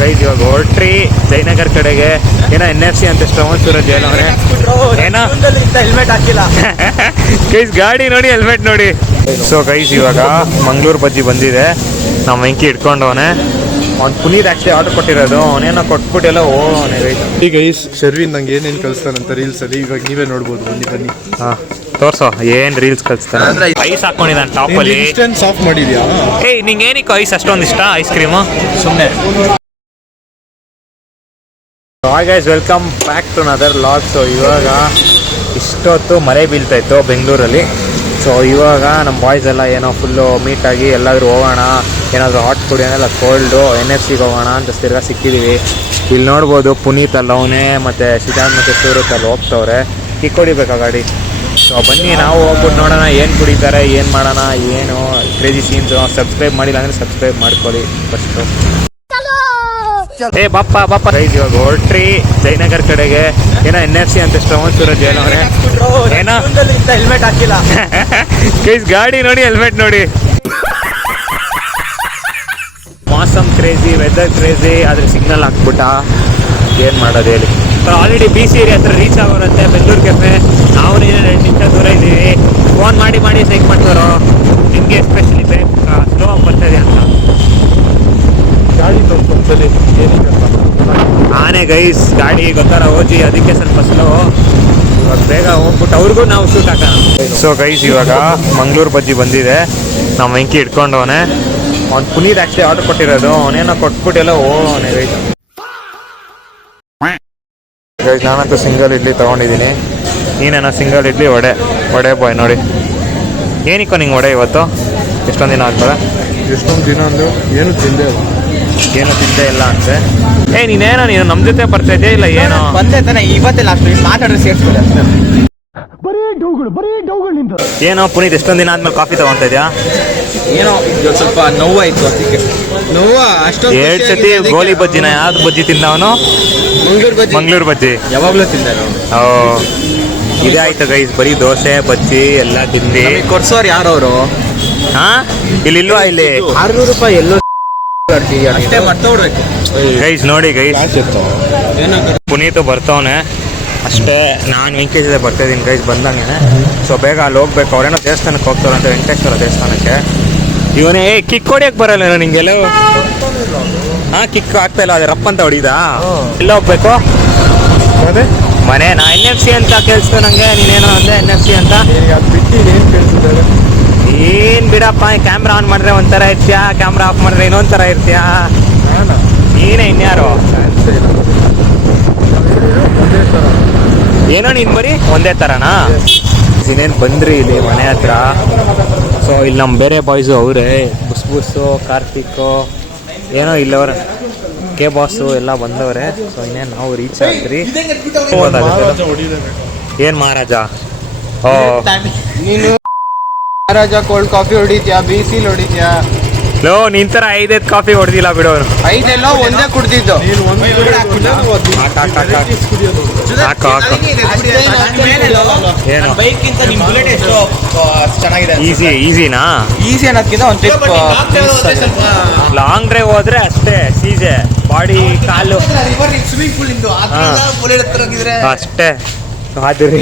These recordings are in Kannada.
ಗೈಸ್ ಇವಾಗ ಹೊರಟ್ರಿ ಜಯನಗರ್ ಕಡೆಗೆ. ಏನೋ NFC ಅಂತ ಶ್ರವಣ್ ಸೂರಜ್ ಹೇಳೋರೆ. ಏನೋ ಹೆಲ್ಮೆಟ್ ಹಾಕಿಲ್ಲ ಗೈಸ್, ಗಾಡಿ ನೋಡಿ, ಹೆಲ್ಮೆಟ್ ನೋಡಿ. ಸೊ ಗೈಸ್ ಇವಾಗ ಮಂಗಳೂರು ಬಜ್ಜಿ ಬಂದಿದೆ. ನಾವು ವೆಂಕಿ ಇಟ್ಕೊಂಡವನೆ. ಅವ್ನು ಪುನೀತ್ ಆಕ್ಚುಲಿ ಆರ್ಡರ್ ಕೊಟ್ಟಿರೋದು. ಅವನೇನೋ ಕೊಟ್ಬಿಟ್ಟೆಲ್ಲ ಹೋಗೋನೆ. ಈಗ ಗೈಸ್ ಶರ್ವಿನ್ ನಂಗೆ ಏನೇನು ಕಳಿಸ್ತಾನಂತ ರೀಲ್ಸ್ ಅಲ್ಲಿ ಇವಾಗ ನೀವೇ ನೋಡ್ಬೋದು. ಬನ್ನಿ ಹಾಂ ತೋರ್ಸೋ ಏನ್ ರೀಲ್ಸ್ ಕಳಿಸ್ತಾನೆ. ಐಸ್ ಹಾಕೊಂಡಿದ್ದಾನೆ ಟಾಪ್ ಅಲ್ಲಿ. ಇನ್ಸ್ಟೆನ್ಸ್ ಆಫ್ ಮಾಡಿದ್ಯಾ? ಏಯ್ ನಿಂಗೆ ಏನಕ್ಕೆ ಐಸ್ ಅಷ್ಟೊಂದು ಇಷ್ಟ? ಐಸ್ ಕ್ರೀಮು ಸುಮ್ಮನೆ. Hi guys, welcome back to another vlog. So ಇವಾಗ ಇಷ್ಟೊತ್ತು ಮಳೆ ಬೀಳ್ತಾಯಿತ್ತು ಬೆಂಗಳೂರಲ್ಲಿ. ಸೊ ಇವಾಗ ನಮ್ಮ ಬಾಯ್ಸ್ ಎಲ್ಲ ಏನೋ ಫುಲ್ಲು ಮೀಟಾಗಿ ಎಲ್ಲಾದರೂ ಹೋಗೋಣ, ಏನಾದರೂ ಹಾಟ್ ಕುಡಿಯೋನೆಲ್ಲ ಕೋಲ್ಡು NFC ಹೋಗೋಣ ಅಂತ ತಿರ್ಗಾ ಸಿಕ್ಕಿದ್ದೀವಿ. ಇಲ್ಲಿ ನೋಡ್ಬೋದು ಪುನೀತ್ ಅಲ್ಲವನೇ ಮತ್ತು ಸಿದ್ಧಾಂತ್ ಮತ್ತು ಸೂರತ್ ಅಲ್ಲಿ ಹೋಗ್ತವ್ರೆ. ಕಿಕ್ ಹೊಡಿಬೇಕಾ ಗಾಡಿ. ಸೊ ಬನ್ನಿ ನಾವು ಹೋಗ್ಬಿಟ್ಟು ನೋಡೋಣ ಏನು ಕುಡಿತಾರೆ, ಏನು ಮಾಡೋಣ, ಏನು ಕ್ರೇಜಿ ಸೀನ್ಸು. ಸಬ್ಸ್ಕ್ರೈಬ್ ಮಾಡಿಲ್ಲ ಅಂದರೆ ಸಬ್ಸ್ಕ್ರೈಬ್ ಮಾಡ್ಕೊಳ್ಳಿ ಫಸ್ಟು. ಏ ಬಾಪ ಗೈಸ್ ಇವಾಗ ಹೊರಟ್ರಿ ಜಯನಗರ್ ಕಡೆಗೆ. ಏನೋ NFC ಅಂತ ಶ್ರವಣ್ ಸೂರಜ್ ಹೇಳೋರೆ. ಏನೋ ಹೆಲ್ಮೆಟ್ ಹಾಕಿಲ್ಲ ಗೈಸ್, ಗಾಡಿ ನೋಡಿ, ಹೆಲ್ಮೆಟ್ ನೋಡಿ. ಮಾಸಮ್ ಕ್ರೇಜಿ, ವೆದರ್ ಕ್ರೇಜಿ, ಆದ್ರೆ ಸಿಗ್ನಲ್ ಹಾಕ್ಬಿಟ್ಟ. ಏನು ಮಾಡೋದು ಹೇಳಿ. ಆಲ್ರೆಡಿ BC ಏರಿಯಾ ಹತ್ರ ರೀಚ್ ಆಗೋರಂತೆ ಬೆಂಗಳೂರು ಕೆಫೆ. ನಾವು 2 ನಿಮಿಷ ದೂರ ಇದ್ದೀವಿ. ಫೋನ್ ಮಾಡಿ ಚೆಕ್ ಮಾಡ್ತಾರೋ ನಿಮಗೆ ಎಸ್ಪೆಷಲಿ ಬೇಕಾ ಸ್ಲೋ ಆಗಿ ಬರ್ತಾಯಿದೆ ಅಂತ. ಗಾಡಿ ಒಂದ್ಸಲಿ ಆನೆ ಗೈಸ್, ಗಾಡಿ ಗೊತ್ತಾರ ಓಜಿ, ಅದಕ್ಕೆ ಸ್ವಲ್ಪ ಸ್ಲೋ. ಇವಾಗ ಬೇಗ ಹೋಗ್ಬಿಟ್ಟು ಅವ್ರಿಗೂ ನಾವು ಶೂಟ್ ಹಾಕೋಣ. ಸೊ ಗೈಸ್ ಇವಾಗ ಮಂಗಳೂರು ಬಜ್ಜಿ ಬಂದಿದೆ. ನಾವು ವೆಂಕಿ ಇಟ್ಕೊಂಡವನೆ. ಅವ್ನು ಪುನೀತ್ ಆಕ್ಚುಲಿ ಆರ್ಡರ್ ಕೊಟ್ಟಿರೋದು. ಅವನೇನೋ ಕೊಟ್ಬಿಟ್ಟೆಲ್ಲ ಹೋಗೋನೆ ಗೈಸ್. ಗೈಸ್ ನಾನಂತೂ ಸಿಂಗಲ್ ಇಡ್ಲಿ ತೊಗೊಂಡಿದ್ದೀನಿ. ನೀನೇನೋ ಸಿಂಗಲ್ ಇಡ್ಲಿ ವಡೆ ಬಾಯ್ ನೋಡಿ. ಏನಿಕ್ಕೋ ನಿಂಗೆ ವಡೆ ಇವತ್ತು? ಎಷ್ಟೊಂದು ದಿನ ಆಗ್ತದೆ? ಎಷ್ಟೊಂದು ದಿನ ಅಂದ್ರೆ ಏನು ತಿಂದೆ ಇಲ್ಲ ಅಂತೆ. ನೀನು ನಮ್ಮ ಜೊತೆ ಬರ್ತಾ ಇದೆಯಾ ಇಲ್ಲ ಏನೋ? ಬಂದೆ ತಾನೆ, ಇವತ್ತೇ ಲಾಸ್ಟ್ ಮಾತಾಡ್ರೆ ಸೇರ್ಸ್ಕೊಳ್ಳಿ ಅಷ್ಟೇ. ಏನೋ ಪುನೀತ್ ಎಷ್ಟೊಂದು ದಿನ ಆದ್ಮೇಲೆ ಕಾಫಿ ತಗೊಂತ ಇದೆಯಾ? ಏನೋ ಸ್ವಲ್ಪ ನೋವಾಯ್ತು ಅದಕ್ಕೆ. ಅಷ್ಟೊಂದು 2 ಸತಿ ಗೋಲಿ ಬಜ್ಜಿನ ಯಾವ್ದು ಬಜ್ಜಿ ತಿಂದವನು? ಮಂಗಳೂರು ಬಜ್ಜಿ ಯಾವಾಗ್ಲೂ ತಿಂದ. ಓ ಇದೇ ಆಯ್ತು ಗೈಸ್, ಬರೀ ದೋಸೆ ಬಜ್ಜಿ ಎಲ್ಲ ತಿಂದು ಕೊಡ್ಸೋರು ಯಾರವರು? ಹಾ ಇಲ್ಲಿಲ್ವಾ? ಇಲ್ಲಿ 600 ರೂಪಾಯಿ ಎಲ್ಲೋ ಅಷ್ಟೇ ಮಾಡ್ತೋಡ್ಬೇಕು ಗೈಸ್. ನೋಡಿ ಗೈಸ್, ಪುನೀತು ಬರ್ತವನೆ ಅಷ್ಟೇ. ನಾನು ವೆಂಕಟೇಶ್ ಜೊತೆ ಬರ್ತಾಯಿದ್ದೀನಿ ಗೈಸ್ ಬಂದಂಗೆ. ಸೊ ಬೇಗ ಅಲ್ಲಿ ಹೋಗ್ಬೇಕು. ಅವ್ರೇನೋ ದೇವಸ್ಥಾನಕ್ಕೆ ಹೋಗ್ತಾರಂತೆ, ವೆಂಕಟೇಶ್ವರ ದೇವಸ್ಥಾನಕ್ಕೆ. ಇವನೇ ಕಿಕ್ ಹೊಡಿಯಕ್ಕೆ ಬರಲ್ಲ ನಿಂಗೆಲ್ಲ? ಹಾಂ ಕಿಕ್ ಆಗ್ತಾ ಇಲ್ಲ, ಅದೇ ರಪ್ಪ ಅಂತ ಹೊಡಿದಾ? ಎಲ್ಲ ಹೋಗ್ಬೇಕು ಮನೆ. ನಾ NFC ಅಂತ ಕೇಳಿಸ್ತು ನನಗೆ. ನೀನೇನೋ ಅಂದೆ NFC ಅಂತ. ಏನು ಬಿಡಪ್ಪ, ಕ್ಯಾಮ್ರಾ ಆನ್ ಮಾಡಿದ್ರೆ ಒಂಥರ ಇರ್ತೀಯಾ, ಕ್ಯಾಮ್ರಾ ಆಫ್ ಮಾಡಿದ್ರೆ ಇನ್ನೊಂಥರ ಇರ್ತೀಯಾ. ನೀನೇ ಇನ್ಯಾರು? ಏನೋ ನೀನು ಬರೀ ಒಂದೇ ಥರನಾ? ಇನ್ನೇನು ಬಂದ್ರಿ ಇಲ್ಲಿ ಮನೆ ಹತ್ರ. ಸೊ ಇಲ್ಲಿ ನಮ್ಮ ಬೇರೆ ಬಾಯ್ಸು ಅವರೇ, ಬುಸ್ಸು ಕಾರ್ತಿಕ್ಕು ಏನೋ ಇಲ್ಲವ್ರೆ, ಬಾಸು ಎಲ್ಲ ಬಂದವ್ರೆ. ಸೊ ಇನ್ನೇನು ನಾವು ರೀಚ್ ಆಗ್ತೀರಿ. ಏನು ಮಹಾರಾಜ? ಓ ನೀನು ಮಹಾರಾಜ ಕೋಲ್ಡ್ ಕಾಫಿ ಹೊಡಿದ್ಯಾ? BC ಹೊಡಿದ್ಯಾ? ಲೋ ನಿನ್ ಥರ 5 ಕಾಫಿ ಹೊಡೆದಿಲ್ಲ ಬಿಡೋನು. 5 ಎಲ್ಲೋ ಒಂದೇ ಕುಡ್ದಿದ್ದು. ಏನು ಬೈಕ್ಗಿಂತ ನಿಮ್ಮ ಬುಲೆಟ್ ಎಷ್ಟು ಚೆನ್ನಾಗಿದೆ? ಈಸಿನಾ? ಈಸಿ ಅನ್ನೋದಕ್ಕಿಂತ ಒಂದು ಟ್ರಿಪ್ ಲಾಂಗ್ ಡ್ರೈವ್ ಹೋದ್ರೆ ಅಷ್ಟೇ ಸೀಸೆ, ಬಾಡಿ ಕಾಲು ಸ್ವಿಮ್ಮಿಂಗ್ ಪೂಲ್ ಇಂದು ಅಷ್ಟೇ. ಆದ್ರೆ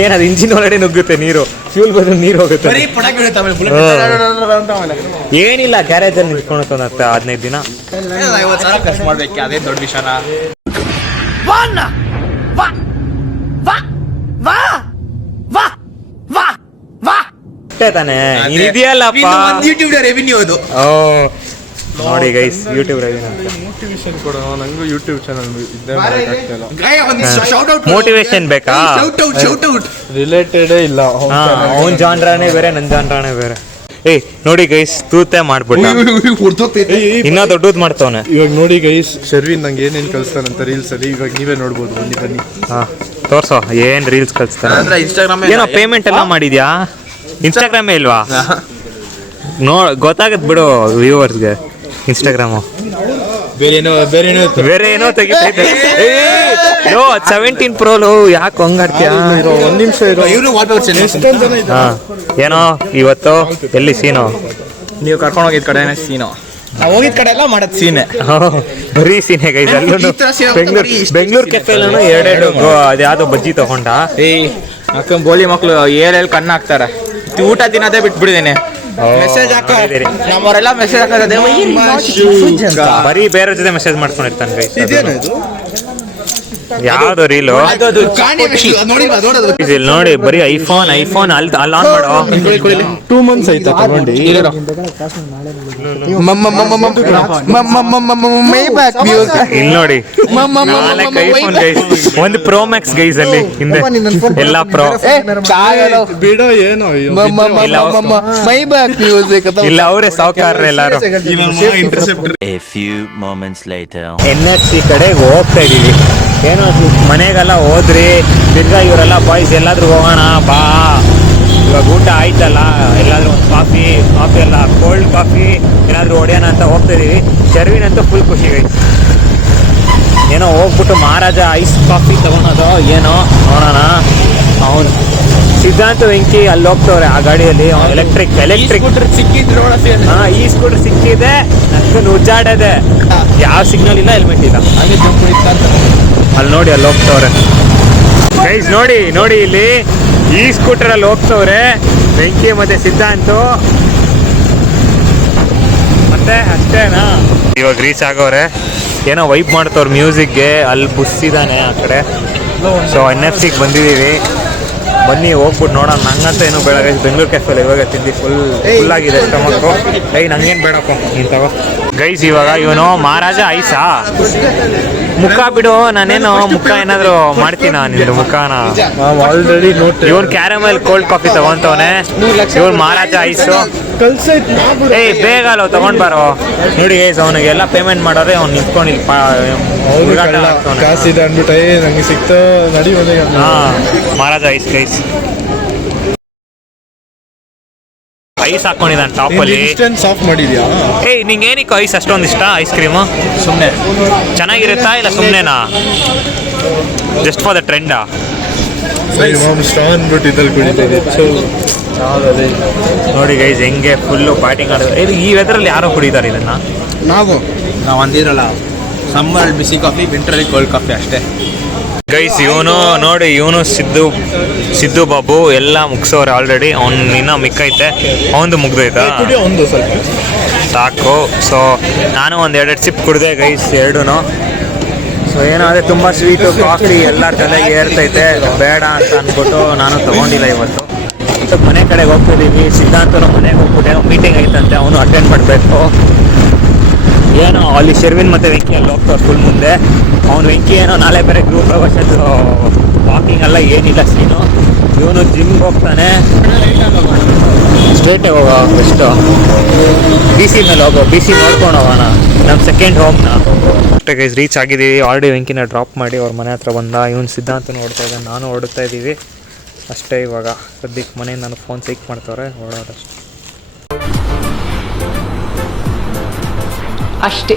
ಏನದು ಇಂಜಿನ್ ಒಳಗಡೆ ನುಗ್ಗುತ್ತೆ ನೀರು, ಫ್ಯೂಲ್ ಬದಲು ನೀರು ಹೋಗುತ್ತೆ. ಏನಿಲ್ಲ, ಗ್ಯಾರೇಜಲ್ಲಿ ನಿಂತ್ಕೊಂಡು 15 ದಿನ 50,000 ಖರ್ಚು ಮಾಡ್ಬೇಕು. ಅದೇ ದೊಡ್ಡ ವಿಷಯನ. ಅಷ್ಟೇ ತಾನೆ ಇದೆಯಲ್ಲಪ್ಪ ಯೂಟ್ಯೂಬ್ ರೆವಿನ್ಯೂ ಅದು. ಓ ನೋಡಿ ಗೈಸ್, ಯೂಟ್ಯೂಬ್ ರೆವಿನ್ಯೂ ಅಂತ ಮೋಟಿವೇಶನ್ ಕೊಡೋ. ನಂಗೂ ಯೂಟ್ಯೂಬ್ ಚಾನಲ್ ಮೋಟಿವೇಶನ್ ಬೇಕಾ? ರಿಲೇಟೆಡೇ ಇಲ್ಲ. ಅವನ್ ಜಾನ್ರಾನೇ ಬೇರೆ, ನನ್ನ ಜಾನ್ರಾನೇ ಬೇರೆ. ನೋಡಿ ಗೈಸ್, ತೂತೆ ಮಾಡ್ಬಿಟ್ಟ. ಇನ್ನ ದೊಡ್ಡದ್ ಮಾಡ್ತವನೆ. ಇವಾಗ ನೋಡಿ ಗೈಸ್, ಶರ್ವಿನ್ ನಂಗೆ ಏನೇನು ಕಳಿಸ್ತಾನಂತ ರೀಲ್ಸ್ ಅಲ್ಲಿ ಇವಾಗ ನೀವೇ ನೋಡ್ಬೋದು. ಬನ್ನಿ ಹಾ ತೋರ್ಸೋ ಏನ್ ರೀಲ್ಸ್ ಕಳಿಸ್ತಾನೆ. ಏನೋ ಪೇಮೆಂಟ್ ಎಲ್ಲ ಮಾಡಿದ್ಯಾ? ಇನ್ಸ್ಟಾಗ್ರಾಮೇ ಇಲ್ವಾ? ಗೊತ್ತಾಗತ್ ಬಿಡು ವ್ಯೂವರ್ಸ್ಗೆ. ಇನ್ಸ್ಟಾಗ್ರಾಮು ಬೇರೆ ಏನೋ ತೆಗಿತೈತೆ. 17 Pro ಯಾಕೆ ಹಂಗಾಡ್ತೀಯ? ಒಂದ್ ನಿಮಿಷ ಏನೋ ಇವತ್ತು ಎಲ್ಲಿ ಸೀನು? ನೀವು ಕರ್ಕೊಂಡು ಹೋಗಿದ್ ಕಡೆ ಸೀನು ನಾವು ಹೋಗಿದ ಕಡೆ ಎಲ್ಲ ಮಾಡೋದು ಸೀನೆ. ಬರೀ ಸೀನೆ ಗೈಸ್. ಅಲ್ಲೂ ಈ ಥರ scene ಆಗ್ತಾ ಬರೀ ಇಷ್ಟು ಬೆಂಗಳೂರು ಕೆಫೆಲ್ಲೂ ಎರಡೆರಡು ಅದ್ಯಾವುದೋ ಬಜ್ಜಿ ತಗೊಂಡ. ಅಕ್ಕ ಬೋಲಿ ಮಕ್ಕಳು ಏಳೆಲ್ಲಿ ಕಣ್ಣು ಹಾಕ್ತಾರೆ. ಊಟ ತಿನ್ನೋದೇ ಬಿಟ್ಬಿಟ್ಟಿದ್ದೇನೆ. ಮೆಸೇಜ್ ಹಾಕ ನಮ್ಮವರೆಲ್ಲ ಮೆಸೇಜ್ ಹಾಕೋದೇ ಬರೀ ಬೇರೆ ಜೊತೆ ಮೆಸೇಜ್ ಮಾಡ್ಕೊಂಡಿರ್ತಾನೆ ಗೈಸ್. ಯಾವ್ದು ರೀಲು ಇಲ್ಲಿ ನೋಡಿ, ಬರೀ ಐಫೋನ್ ಅಲ್ಲಿ ಆನ್ ಮಾಡೋ. 2 months ಆಯ್ತಾ ತಗೊಂಡು? ಇಲ್ಲಿ ನೋಡಿ 4 ಐಫೋನ್ ಗೈಸ್, ಒಂದು ಪ್ರೋ ಮ್ಯಾಕ್ಸ್ ಗೈಸ್ ಅಲ್ಲಿ ಹಿಂದೆ ಎಲ್ಲ ಪ್ರೋ. ಬಿಡೋ ಏನೋ ಮೈ ಬ್ಯಾಕ್ ಮ್ಯೂಸಿಕ್ ಇಲ್ಲ ಅವರೇ ಸಾವುಕಾರ ಎಲ್ಲಾರು. NSC ಕಡೆಗೆ ಹೋಗ್ತಾ ಇದೀವಿ. ಏನೋ ಮನೆಗೆಲ್ಲ ಹೋದ್ರಿ, ತಿರ್ಗಾ ಇವರೆಲ್ಲ ಬಾಯ್ಸ್ ಎಲ್ಲಾದ್ರೂ ಹೋಗೋಣ ಬಾ, ಇವಾಗ ಊಟ ಆಯ್ತಲ್ಲ, ಎಲ್ಲಾದ್ರೂ ಒಂದು ಕಾಫಿ ಎಲ್ಲ ಕೋಲ್ಡ್ ಕಾಫಿ ಏನಾದರೂ ಹೊಡೆಯೋಣ ಅಂತ ಹೋಗ್ತಾ ಇದೀವಿ. ಶರ್ವಿನಂತೂ ಫುಲ್ ಖುಷಿ ಗೈಸ್. ಏನೋ ಹೋಗ್ಬಿಟ್ಟು ಮಹಾರಾಜ ಐಸ್ ಕಾಫಿ ತಗೊಳೋದು ಏನೋ ನೋಡೋಣ. ಅವನು ಸಿದ್ಧಾಂತ ವೆಂಕಿ ಅಲ್ಲಿ ಹೋಗ್ತವ್ರೆ ಆ ಗಾಡಿಯಲ್ಲಿ. ಎಲೆಕ್ಟ್ರಿಕ್ ಸಿಕ್ಕಿದ್ರು ಹಾಂ, ಈ ಸ್ಕೂಟರ್ ಸಿಕ್ಕಿದೆ, ನನಗೆ ಉಜ್ಜಾಡದೆ, ಯಾವ ಸಿಗ್ನಲ್ ಇಲ್ಲ, ಹೆಲ್ಮೆಟ್ ಇಲ್ಲ. ಅಲ್ಲಿ ನೋಡಿ ಅಲ್ಲಿ ಹೋಗ್ತವ್ರೆ ಗೈಸ್. ನೋಡಿ ಇಲ್ಲಿ ಈ ಸ್ಕೂಟರಲ್ಲಿ ಹೋಗ್ತವ್ರೆ ವೆಂಕಿ ಮತ್ತೆ ಸಿದ್ಧಾಂತು. ಮತ್ತೆ ಅಷ್ಟೇನಾ, ಇವಾಗ ರೀಚ್ ಆಗೋರೆ. ಏನೋ ವೈಪ್ ಮಾಡ್ತವ್ರೆ ಮ್ಯೂಸಿಕ್ಗೆ. ಅಲ್ಲಿ ಬುಸ್ ಇದ್ದಾನೆ ಆ ಕಡೆ. ಸೊ NFC ಬಂದಿದ್ದೀವಿ. ಬನ್ನಿ ಹೋಗ್ಬಿಟ್ಟು ನೋಡೋಣ. ನಂಗಂತೂ ಏನೂ ಬೇಡ ಗೈಸ್, ಬೆಂಗಳೂರು ಕೆಫೆಲ್ಲಿ ಇವಾಗ ತಿಂದು ಫುಲ್ ಆಗಿದೆ ಸ್ಟಮಕ್ಕು. ನಂಗೇನು ಬೇಡಪ್ಪ ನೀನು ತಗೋ ಗೈಸ್. ಇವಾಗ ಇವನು ಮಹಾರಾಜ ಐಸಾ ಮುಖ ಬಿಡು, ನಾನೇನು ಮುಖ ಏನಾದರೂ ಮಾಡ್ತೀನ ನಿಂದು ಮುಖನ? Already note. ಇವನು ಕ್ಯಾರಮಲ್ ಕೋಲ್ಡ್ ಕಾಫಿ ತಗೊಂತವನೆ. ಇವನು ಮಹಾರಾಜ ಐಸು. ಬೇಗ ಅಲ್ಲ ತಗೊಂಡ್ ಬಾರೋ. ನೋಡಿ ಗೈಸ್, ಅವನಿಗೆ ಎಲ್ಲ ಪೇಮೆಂಟ್ ಮಾಡೋರೆ, ಅವ್ನು ನಿಂತ್ಕೊಂಡು ಕಾಸಿದೆ ಅಂದ್ಬಿಟ್ಟು ನಂಗೆ ಸಿಕ್ತ ನಡಿ ಮನೆಗೆ. ಮಹಾರಾಜ ಐಸ್ ಗೈಸ್. ಐಸ್ ಹಾಕೊಂಡಿದ್ದಾನೆ ಟಾಪಲ್ಲಿ. ಇನ್ಸ್ಟೆನ್ಸ್ ಆಫ್ ಮಾಡಿದ್ಯಾ? ನಿಂಗೆ ಏನಕ್ಕೆ ಐಸ್ ಅಷ್ಟೊಂದು ಇಷ್ಟ? ಐಸ್ ಕ್ರೀಮು ಸುಮ್ಮನೆ ಚೆನ್ನಾಗಿರುತ್ತಾ ಇಲ್ಲ ಸುಮ್ಮನೆನಾ? ಜಸ್ಟ್ ಫಾರ್ ದ ಟ್ರೆಂಡಾ? ಸ್ಟ್ರಾಂಗ್ ಅಂದ್ಬಿಟ್ಟು ಇದ್ರಲ್ಲಿ ಕುಡಿತಾರೆ. ನೋಡಿ ಗೈಸ್ ಹೆಂಗೆ ಫುಲ್ಲು ಬ್ಯಾಟಿಂಗ್ ಆಡೋದು. ಈ ವೆದರಲ್ಲಿ ಯಾರೋ ಕುಡಿತಾರೆ ಇದನ್ನ? ನಾವು ಅಂದಿರಲ್ಲ, ಸಮ್ಮರ್ ಬಿಸಿ ಕಾಫಿ, ವಿಂಟರಲ್ಲಿ ಕೋಲ್ಡ್ ಕಾಫಿ ಅಷ್ಟೇ ಗೈಸ್. ಇವನು ಸಿದ್ದು ಬಾಬು ಎಲ್ಲ ಮುಗಿಸೋರೆ ಆಲ್ರೆಡಿ. ಅವ್ನು ಇನ್ನೂ ಮಿಕ್ಕೈತೆ, ಅವನದು ಮುಗ್ದೈತಾ? ಒಂದು ಸ್ವಲ್ಪ ಸಾಕು. ಸೊ ನಾನು ಒಂದು 2 ಸಿಪ್ ಕುಡಿದೆ ಗೈಸ್, ಎರಡೂ. ಸೊ ಏನಾದರೆ ತುಂಬ ಸ್ವೀಟು ಕಾಫಿ ಎಲ್ಲರ ತಲೆಗೆ ಏರ್ತೈತೆ, ಬೇಡ ಅಂತ ಅಂದ್ಬಿಟ್ಟು ನಾನು ತೊಗೊಂಡಿಲ್ಲ ಇವತ್ತು. ಮನೆ ಕಡೆಗೆ ಹೋಗ್ತಿದ್ದೀವಿ. ಸಿದ್ಧಾಂತನ ಮನೆಗೆ ಹೋಗ್ಬಿಟ್ಟು ಏನೋ ಮೀಟಿಂಗ್ ಐತಂತೆ, ಅವನು ಅಟೆಂಡ್ ಮಾಡಬೇಕು. ಏನೋ ಅಲ್ಲಿ ಶರ್ವಿನ್ ಮತ್ತು ವೆಂಕಿ ಅಲ್ಲಿ ಹೋಗ್ತಾರೆ ಫುಲ್ ಮುಂದೆ. ಅವ್ನು ವೆಂಕಿ ಏನೋ ನಾಳೆ ಬೇರೆ ಗ್ರೂಪ್ ಪ್ರವೇಶದ್ದು ವಾಕಿಂಗ್ ಎಲ್ಲ ಏನಿಲ್ಲ ಸೀನು. ಇವನು ಜಿಮ್ಗೆ ಹೋಗ್ತಾನೆ. ಸ್ಟ್ರೇಟೇ ಹೋಗೋ ಬೆಸ್ಟು. BC ಮೇಲೆ ಹೋಗೋ, BC ನೋಡ್ಕೊಂಡು ಹೋಗೋಣ, ನಮ್ಮ ಸೆಕೆಂಡ್ ಹೋಮ್ನ. ಅಷ್ಟೇ ಗೈಸ್, ರೀಚ್ ಆಗಿದ್ದೀವಿ. ಆಲ್ರೆಡಿ ವೆಂಕಿನ ಡ್ರಾಪ್ ಮಾಡಿ ಅವ್ರ ಮನೆ ಹತ್ರ ಬಂದ. ಇವನು ಸಿದ್ಧಾಂತ ನೋಡ್ತಾ ಇದ್ದಾನೆ, ನಾನು ಹೊರಡ್ತಾ ಇದ್ದೀವಿ ಅಷ್ಟೇ. ಇವಾಗ ಸದ್ಯಕ್ಕೆ ಮನೆಯಿಂದ ನಾನು ಫೋನ್ ಸೈಕ್ ಮಾಡ್ತವ್ರೆ, ಹೊರಡೋದಷ್ಟೇ ಅಷ್ಟೇ.